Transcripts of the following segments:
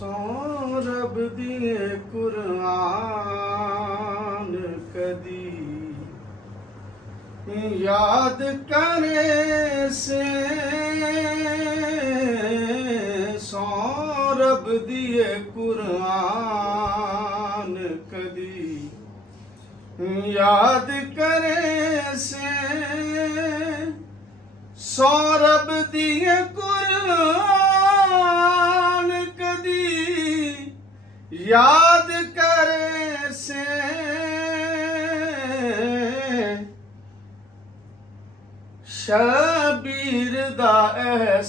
ਸੋ ਰੱਬ ਦੀ ਕੁਰਾਨ ਕਦੀ याद करे से सौ रब दिए कुरान कदी याद करे से सौ रब दिए कुरान कदी याद करे से शबीर दा एहसान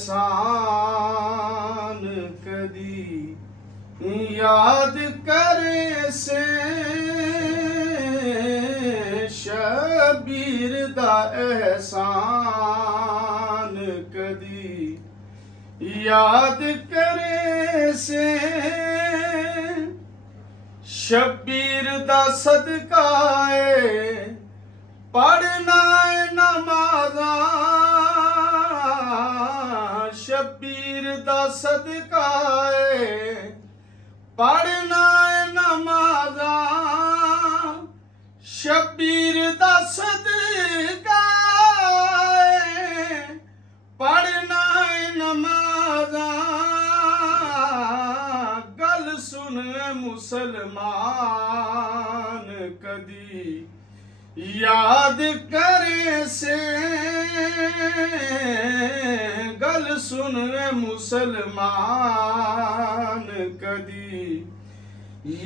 कदी याद करे से शबीर दा एहसान कदी याद करे से शबीर दा सदका पढ़ना नमाज़ा शबीर दा सदका पढ़ना नमाज़ा शबीर दा सदका पढ़ना नमाज़ा गल सुन मुसलमान कदी याद करे से गल सुन मुसलमान कदी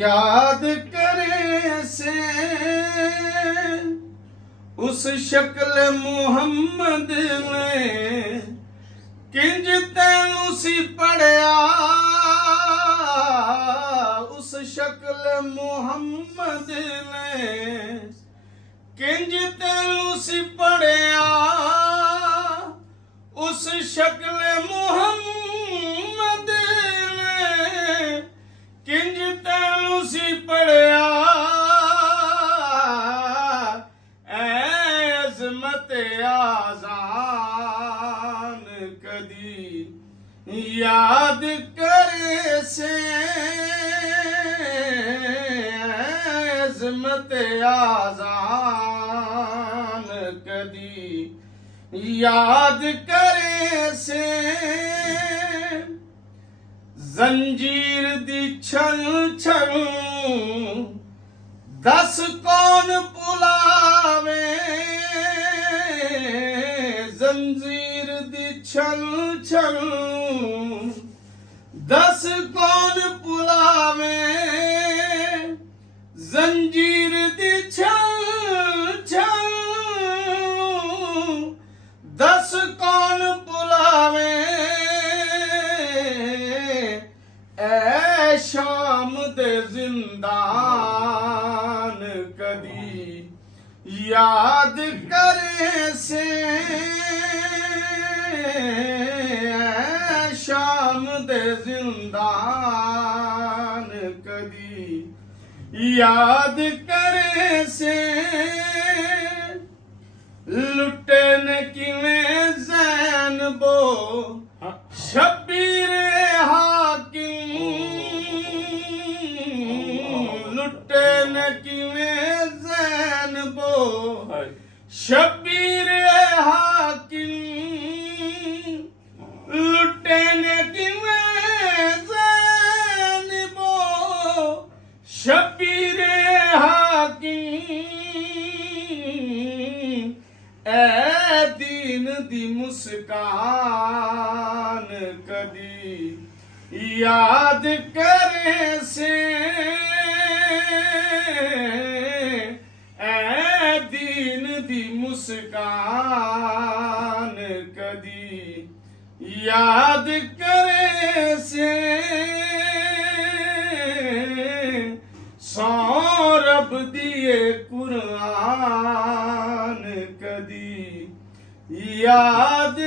याद करे से उस शक्ल मुहम्मद ने किंज तैनू सी पढ़िया उस शक्ल मुहम्मद ने किंज तैनू सी पढ़िया उस शक्ल मुहम्मद ने किंज तैनू सी पढ़िया अज़मत आज़ान कदी याद करे से अज़मत आज़ान कदी याद करे से जंजीर दी छल छल दस कौन पुलावे जंजीर दी छल छल दस कौन पुलावे जंजीर दी छल छल दस कौन पुलावे ऐ शाम दे जिंदान कदी याद करे से ऐ शाम दे जिंदान कदी याद करे से लुटे ने किवें ज़ैनबो शबीर हाकिम लुटे ने किवें ज़ैनबो शबीर हाकिम लुटे ने किवें ज़ैनबो शबीर हाकिम ऐ दीन दी मुस्कान कदी याद करे से ऐ दीन दी मुस्कान कदी याद करे से सौ रब दिए कुरान कदी याद